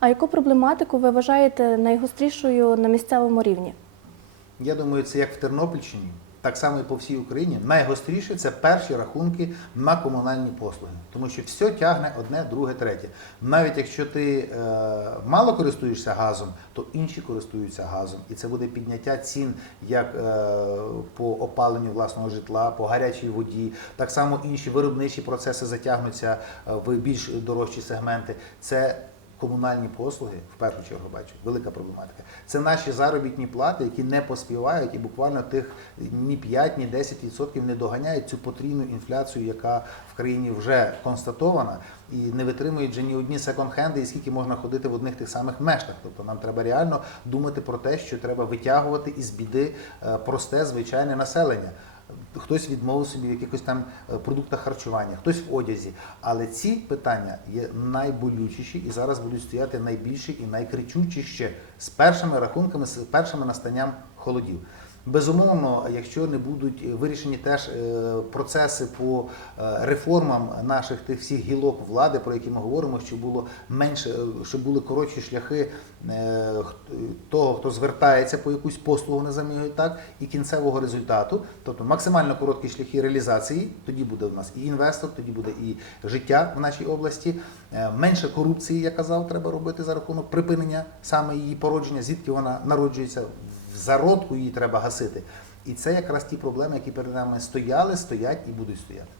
А яку проблематику ви вважаєте найгострішою на місцевому рівні? Я думаю, це як в Тернопільщині, так само і по всій Україні. Найгостріше це перші рахунки на комунальні послуги, тому що все тягне одне, друге, третє. Навіть якщо ти е, мало користуєшся газом, то інші користуються газом, і це буде підняття цін як е, по опаленню власного житла, по гарячій воді. Так само інші виробничі процеси затягнуться е, в більш дорожчі сегменти. Це комунальні послуги, в першу чергу бачу, велика проблематика. Це наші заробітні плати, які не поспівають і буквально тих ні 5, ні 10% не доганяють цю потрійну інфляцію, яка в країні вже констатована, і не витримують вже ні одні секонд-хенди, і скільки можна ходити в одних тих самих мештах. Тобто нам треба реально думати про те, що треба витягувати із біди е, просте звичайне населення. Хтось відмовив собі в якихось там е, продуктах харчування, хтось в одязі. Але ці питання є найболючіші і зараз будуть стояти найбільші і найкричучіші з першими рахунками, з першими настанням холодів. Безумовно, якщо не будуть вирішені теж е, процеси по е, реформам наших тих всіх гілок влади, про які ми говоримо, що було менше, е, щоб були коротші шляхи е, того, хто звертається по якусь послугу, називаємо так, і кінцевого результату, тобто максимально короткі шляхи реалізації, тоді буде у нас і інвестор, тоді буде і життя в нашій області, Е, менше корупції, я казав, треба робити за рахунок припинення саме її породження, звідки вона народжується, в зародку її треба гасити. І це якраз ті проблеми, які перед нами стояли, стоять і будуть стояти.